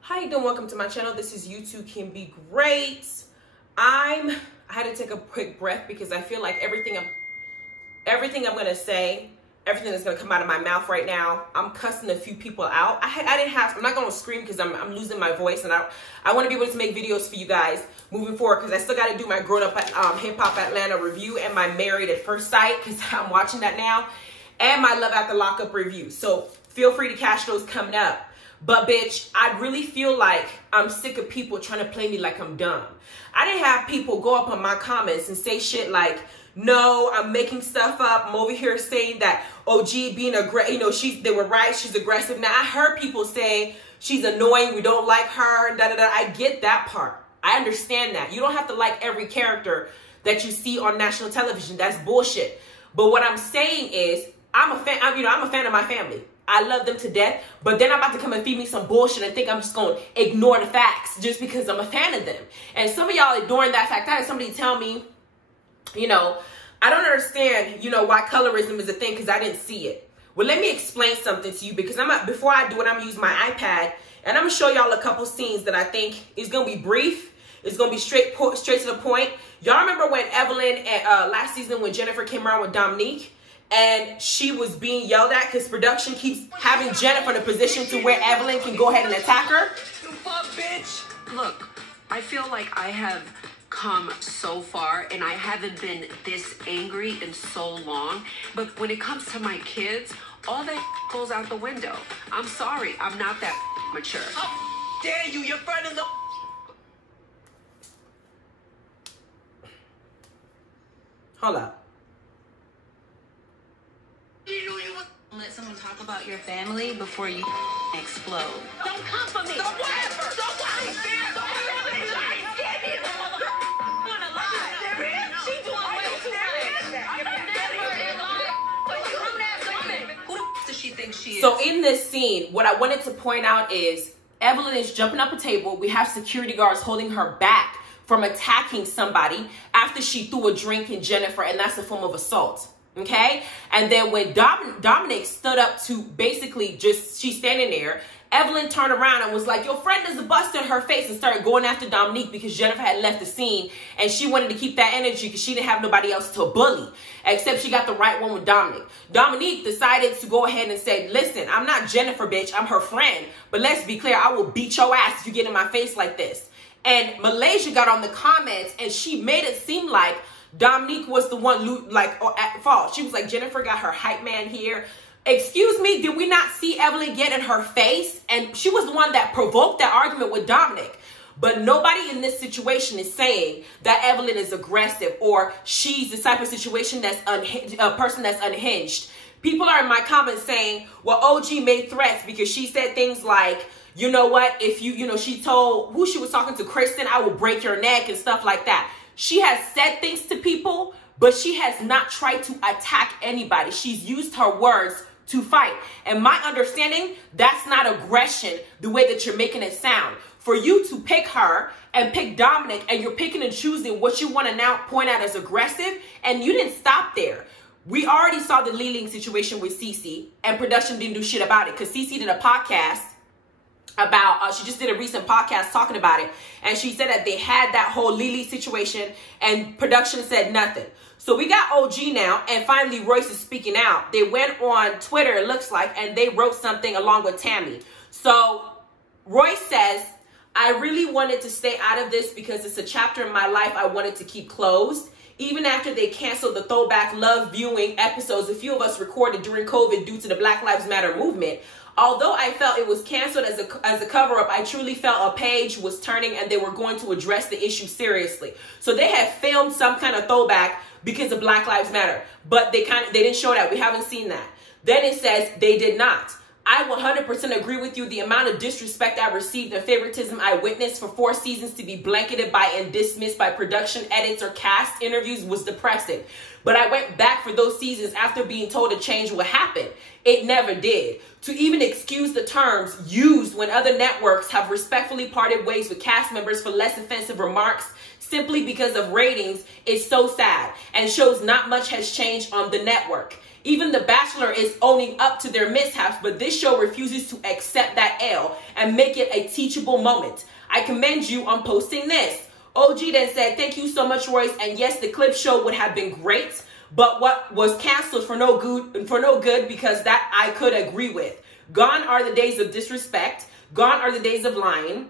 How you doing? Welcome to my channel. This is You Too Can Be Great. I had to take a quick breath because I feel like everything I'm gonna say, everything that's gonna come out of my mouth right now, I'm cussing a few people out. I'm not gonna scream because I'm losing my voice, and I want to be able to make videos for you guys moving forward because I still got to do my Grown Up Hip Hop Atlanta review and my Married at First Sight because I'm watching that now, and my Love After Lockup review. So feel free to catch those coming up. But bitch, I really feel like I'm sick of people trying to play me like I'm dumb. I didn't have people go up on my comments and say shit like, no, I'm making stuff up. I'm over here saying that OG being aggressive, they were right, she's aggressive. Now I heard people say she's annoying, we don't like her, da da da. I get that part. I understand that. You don't have to like every character that you see on national television. That's bullshit. But what I'm saying is, I'm a fan of my family. I love them to death, but then I'm about to come and feed me some bullshit and think I'm just going to ignore the facts just because I'm a fan of them. And some of y'all ignoring that fact. I had somebody tell me, I don't understand, why colorism is a thing because I didn't see it. Well, let me explain something to you because before I do it, I'm going to use my iPad and I'm going to show y'all a couple scenes that I think is going to be brief. It's going to be straight to the point. Y'all remember when Evelyn, last season when Jennifer came around with Dominique? And she was being yelled at because production keeps having Jennifer in a position to where Evelyn can go ahead and attack her. You fuck, bitch. Look, I feel like I have come so far and I haven't been this angry in so long. But when it comes to my kids, all that goes out the window. I'm sorry, I'm not that mature. How dare you? You're front of the... Hold up. Let someone talk about your family before you explode. Don't come for me. Don't whatever. Don't worry. She's doing way too much. Who does she think she is? So in this scene, what I wanted to point out is Evelyn is jumping up a table. We have security guards holding her back from attacking somebody after she threw a drink in Jennifer, and that's a form of assault. Okay, and then when Dominic stood up to basically she's standing there, Evelyn turned around and was like, your friend is a bust in her face, and started going after Dominique because Jennifer had left the scene and she wanted to keep that energy because she didn't have nobody else to bully, except she got the right one with Dominic. Dominique decided to go ahead and say, listen, I'm not Jennifer, bitch, I'm her friend, but let's be clear, I will beat your ass if you get in my face like this. And Malaysia got on the comments and she made it seem like Dominique was the one at fault. She was like, Jennifer got her hype man here. Excuse me, did we not see Evelyn get in her face? And she was the one that provoked that argument with Dominic. But nobody in this situation is saying that Evelyn is aggressive or she's the type of situation that's a person that's unhinged. People are in my comments saying, well, OG made threats because she said things like, you know what, if she told who she was talking to, Kristen, I will break your neck and stuff like that. She has said things to people, but she has not tried to attack anybody. She's used her words to fight. And my understanding, that's not aggression the way that you're making it sound. For you to pick her and pick Dominic, and you're picking and choosing what you want to now point out as aggressive, and you didn't stop there. We already saw the Li-Ling situation with Cece, and production didn't do shit about it because Cece did a podcast about, she just did a recent podcast talking about it, and she said that they had that whole Lily situation and production said nothing. So we got OG now, and finally Royce is speaking out. They went on Twitter, it looks like, and they wrote something along with Tami. So Royce says, I really wanted to stay out of this because it's a chapter in my life I wanted to keep closed. Even after they canceled the throwback love viewing episodes a few of us recorded during COVID due to the Black Lives Matter movement, although I felt it was canceled as a cover-up, I truly felt a page was turning and they were going to address the issue seriously. So they had filmed some kind of throwback because of Black Lives Matter, but they didn't show that. We haven't seen that. Then it says they did not. I 100% agree with you. The amount of disrespect I received and favoritism I witnessed for 4 seasons to be blanketed by and dismissed by production, edits, or cast interviews was depressing. But I went back for those seasons after being told a change would happen. It never did. To even excuse the terms used when other networks have respectfully parted ways with cast members for less offensive remarks simply because of ratings is so sad and shows not much has changed on the network. Even The Bachelor is owning up to their mishaps, but this show refuses to accept that L and make it a teachable moment. I commend you on posting this. OG then said, thank you so much, Royce. And yes, the clip show would have been great, but what was canceled for no good because that I could agree with. Gone are the days of disrespect. Gone are the days of lying.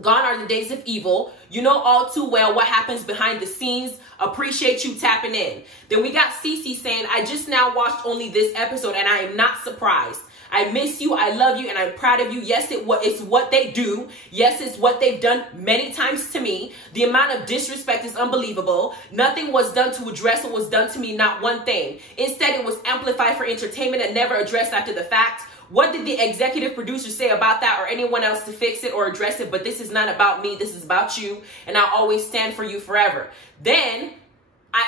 Gone are the days of evil. You know all too well what happens behind the scenes. Appreciate you tapping in. Then we got Cece saying, I just now watched only this episode and I am not surprised. I miss you, I love you, and I'm proud of you. Yes, it's what they do. Yes, it's what they've done many times to me. The amount of disrespect is unbelievable. Nothing was done to address what was done to me, not one thing. Instead, it was amplified for entertainment and never addressed after the fact. What did the executive producer say about that or anyone else to fix it or address it? But this is not about me. This is about you, and I'll always stand for you forever. Then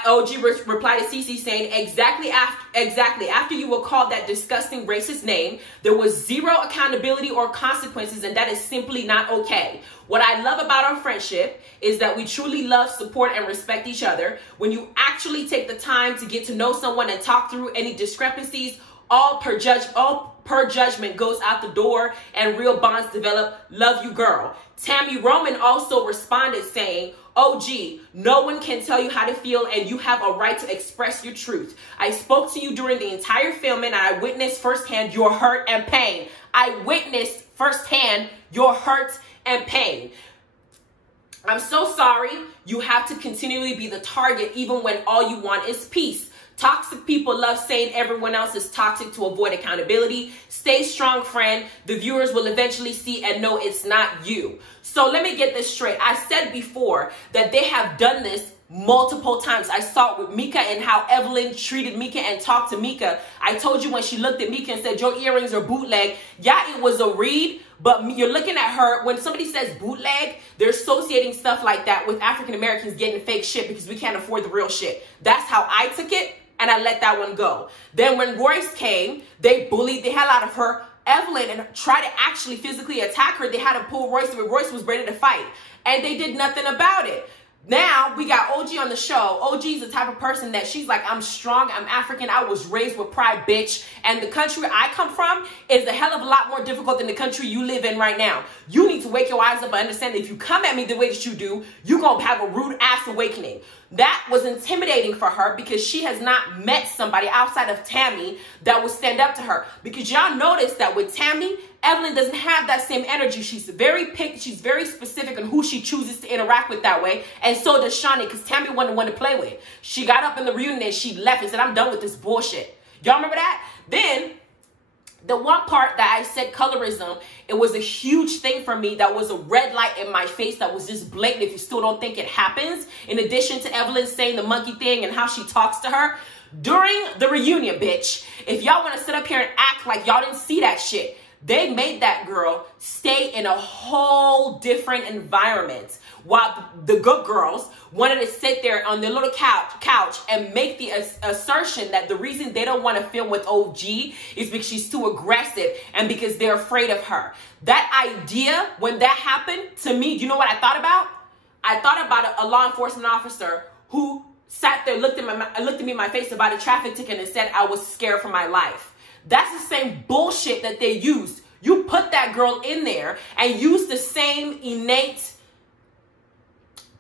OG replied to Cece saying, exactly after you were called that disgusting racist name, there was zero accountability or consequences, and that is simply not okay. What I love about our friendship is that we truly love, support, and respect each other. When you actually take the time to get to know someone and talk through any discrepancies, all per judgment goes out the door and real bonds develop. Love you, girl. Tami Roman also responded saying, OG, no one can tell you how to feel and you have a right to express your truth. I spoke to you during the entire filming and I witnessed firsthand your hurt and pain. I witnessed firsthand your hurt and pain. I'm so sorry you have to continually be the target even when all you want is peace. Toxic people love saying everyone else is toxic to avoid accountability. Stay strong, friend. The viewers will eventually see and know it's not you. So let me get this straight. I said before that they have done this multiple times. I saw it with Mika and how Evelyn treated Mika and talked to Mika. I told you when she looked at Mika and said, your earrings are bootleg. Yeah, it was a read, but you're looking at her. When somebody says bootleg, they're associating stuff like that with African Americans getting fake shit because we can't afford the real shit. That's how I took it. And I let that one go. Then when Royce came, they bullied the hell out of her, Evelyn, and tried to actually physically attack her. They had to pull Royce when Royce was ready to fight. And they did nothing about it. Now we got OG on the show. OG is the type of person that she's like, I'm strong, I'm African, I was raised with pride, bitch. And the country I come from is a hell of a lot more difficult than the country you live in right now. You need to wake your eyes up and understand that if you come at me the way that you do, you're going to have a rude ass awakening. That was intimidating for her because she has not met somebody outside of Tami that would stand up to her. Because y'all notice that with Tami, Evelyn doesn't have that same energy. She's very picky. She's very specific on who she chooses to interact with that way. And so does Shawnee, because Tami wasn't the one to play with. She got up in the reunion and she left and said, I'm done with this bullshit. Y'all remember that? Then the one part that I said colorism, it was a huge thing for me. That was a red light in my face that was just blatant if you still don't think it happens. In addition to Evelyn saying the monkey thing and how she talks to her. During the reunion, bitch, if y'all want to sit up here and act like y'all didn't see that shit, they made that girl stay in a whole different environment while the good girls wanted to sit there on their little couch and make the assertion that the reason they don't want to film with OG is because she's too aggressive and because they're afraid of her. That idea, when that happened to me, you know what I thought about? I thought about a law enforcement officer who sat there, looked at me in my face about a traffic ticket and said I was scared for my life. That's the same bullshit that they used. You put that girl in there and use the same innate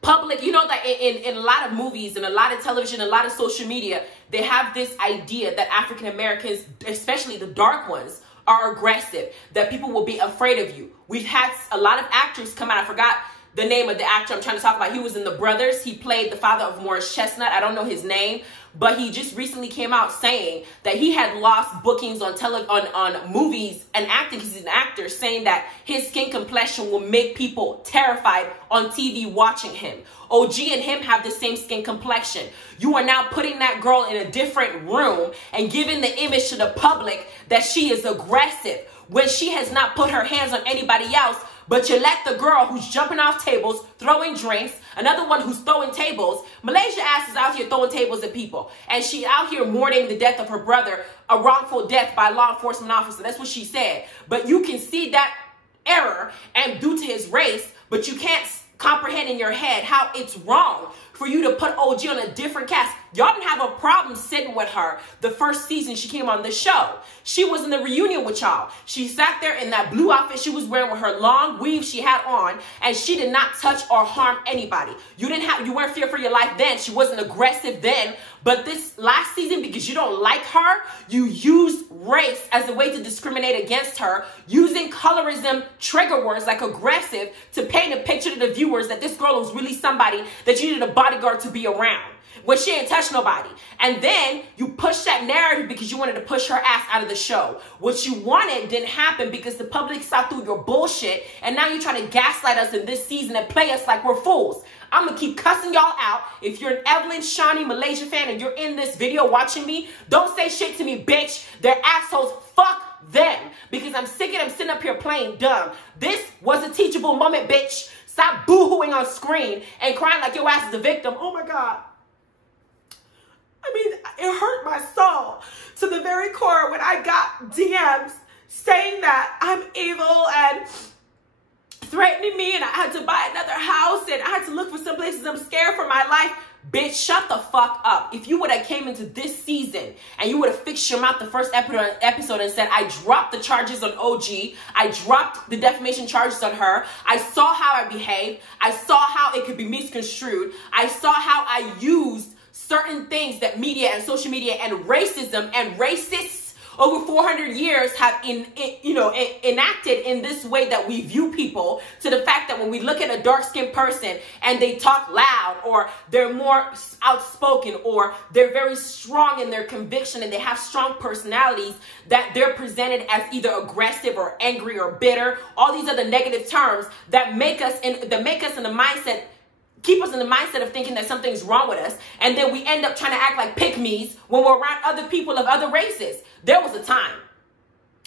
public, you know that in a lot of movies and a lot of television, a lot of social media, they have this idea that African Americans, especially the dark ones, are aggressive, that people will be afraid of you. We've had a lot of actors come out. I forgot the name of the actor I'm trying to talk about. He was in The Brothers. He played the father of Morris Chestnut. I don't know his name, but he just recently came out saying that he had lost bookings on movies and acting because he's an actor, saying that his skin complexion will make people terrified on TV watching him. OG and him have the same skin complexion. You are now putting that girl in a different room and giving the image to the public that she is aggressive when she has not put her hands on anybody else. But you let the girl who's jumping off tables, throwing drinks, another one who's throwing tables. Malaysia ass is out here throwing tables at people. And she out here mourning the death of her brother, a wrongful death by a law enforcement officer. That's what she said. But you can see that error and due to his race, but you can't comprehend in your head how it's wrong for you to put OG on a different cast. y'all didn't have a problem sitting with her the first season she came on the show. She was in the reunion with y'all. She sat there in that blue outfit she was wearing with her long weave she had on, and she did not touch or harm anybody. You weren't fear for your life then. She wasn't aggressive then. But this last season, because you don't like her, you used race as a way to discriminate against her, using colorism trigger words like aggressive to paint a picture to the viewers that this girl was really somebody that you needed a bodyguard to be around when she ain't touched nobody. And then you push that narrative because you wanted to push her ass out of the show. What you wanted didn't happen because the public saw through your bullshit, and now you're trying to gaslight us in this season and play us like we're fools. I'm going to keep cussing y'all out. If you're an Evelyn, Shawnee, Malaysia fan and you're in this video watching me, don't say shit to me, bitch. They're assholes. Fuck them. Because I'm sick of them sitting up here playing dumb. This was a teachable moment, bitch. Stop boo-hooing on screen and crying like your ass is a victim. Oh my God. I mean, it hurt my soul to the very core when I got DMs saying that I'm evil and threatening me and I had to buy another house and I had to look for some places. I'm scared for my life. Bitch, shut the fuck up. If you would have came into this season and you would have fixed your mouth the first episode and said, I dropped the charges on OG. I dropped the defamation charges on her. I saw how I behaved. I saw how it could be misconstrued. I saw how I used certain things that media and social media and racism and racists over 400 years have enacted in this way that we view people, to the fact that when we look at a dark-skinned person and they talk loud, or they're more outspoken, or they're very strong in their conviction and they have strong personalities, that they're presented as either aggressive or angry or bitter, all these other negative terms that make us in the mindset, keep us in the mindset of thinking that something's wrong with us, and then we end up trying to act like pick-me's when we're around other people of other races. There was a time,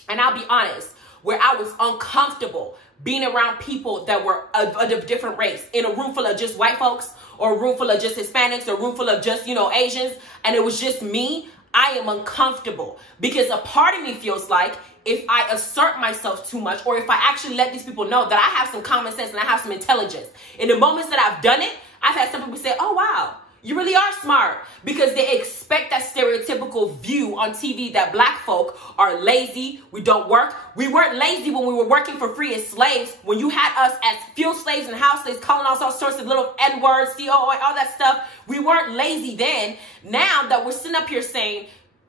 and I'll be honest, where I was uncomfortable being around people that were of a different race, in a room full of just white folks, or a room full of just Hispanics, or a room full of just, Asians, and it was just me. I am uncomfortable because a part of me feels like if I assert myself too much, or if I actually let these people know that I have some common sense and I have some intelligence, in the moments that I've done it, I've had some people say, oh, wow, you really are smart, because they expect that stereotypical view on TV that black folk are lazy, we don't work. We weren't lazy when we were working for free as slaves. When you had us as field slaves and house slaves, calling us all sorts of little N-words, COO, all that stuff, we weren't lazy then. Now that we're sitting up here saying,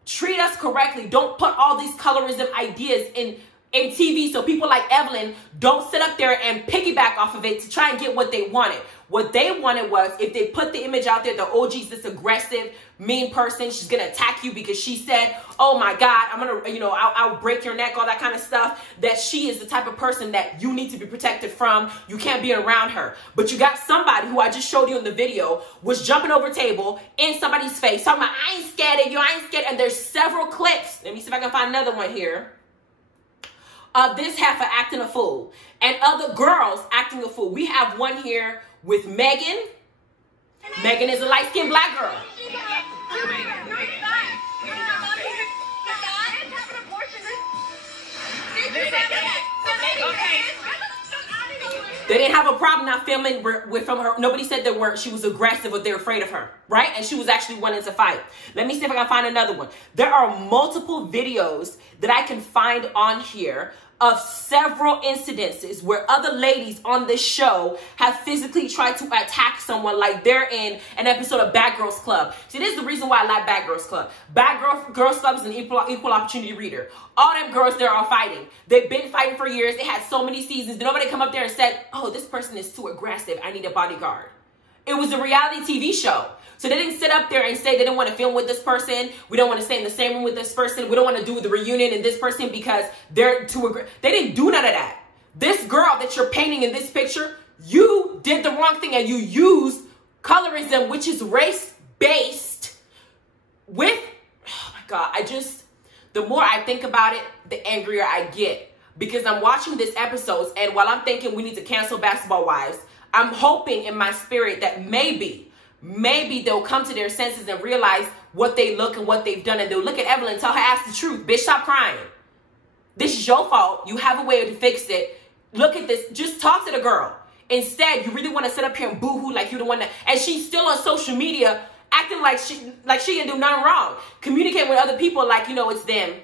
treat us correctly, don't put all these colorism ideas in TV so people like Evelyn don't sit up there and piggyback off of it to try and get what they wanted. What they wanted was, if they put the image out there, the OG's this aggressive, mean person, she's going to attack you because she said, oh my God, I'm going to, I'll break your neck, all that kind of stuff, that she is the type of person that you need to be protected from. You can't be around her. But you got somebody who I just showed you in the video was jumping over a table in somebody's face, talking about, I ain't scared of you, I ain't scared. And there's several clips. Let me see if I can find another one here. Of this heifer acting a fool and other girls acting a fool. We have one here with Megan. Megan is a light-skinned black girl. They didn't have a problem not filming from her. Nobody said that she was aggressive or they're afraid of her, right? And she was actually wanting to fight. Let me see if I can find another one. There are multiple videos that I can find on here of several incidences where other ladies on this show have physically tried to attack someone, like they're in an episode of Bad Girls Club. See, this is the reason why I like Bad Girls Club. Bad Girls Club is an equal opportunity reader. All them girls there are fighting. They've been fighting for years. They had so many seasons. Nobody come up there and said, oh, this person is too aggressive, I need a bodyguard. It was a reality TV show. So they didn't sit up there and say they didn't want to film with this person. We don't want to stay in the same room with this person. We don't want to do the reunion in this person because they're too aggressive. They didn't do none of that. This girl that you're painting in this picture, you did the wrong thing and you used colorism, which is race-based with, oh my God, the more I think about it, the angrier I get. Because I'm watching this episode, and while I'm thinking we need to cancel Basketball Wives, I'm hoping in my spirit that maybe they'll come to their senses and realize what they look and what they've done, and they'll look at Evelyn and tell her ass the truth. Bitch, stop crying. This is your fault. You have a way to fix it. Look at this. Just talk to the girl. Instead, you really want to sit up here and boo-hoo like you're the one that, and she's still on social media acting like she didn't do nothing wrong. Communicate with other people like, you know, it's them.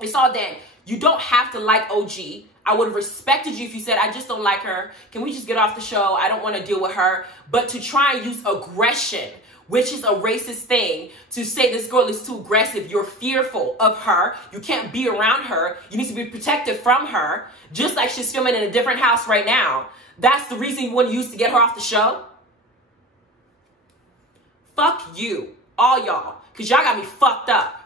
It's all them. You don't have to like OG. I would have respected you if you said, I just don't like her. Can we just get off the show? I don't want to deal with her. But to try and use aggression, which is a racist thing, to say this girl is too aggressive, you're fearful of her, you can't be around her, you need to be protected from her, just like she's filming in a different house right now. That's the reason you want to use to get her off the show? Fuck you, all y'all, because y'all got me fucked up.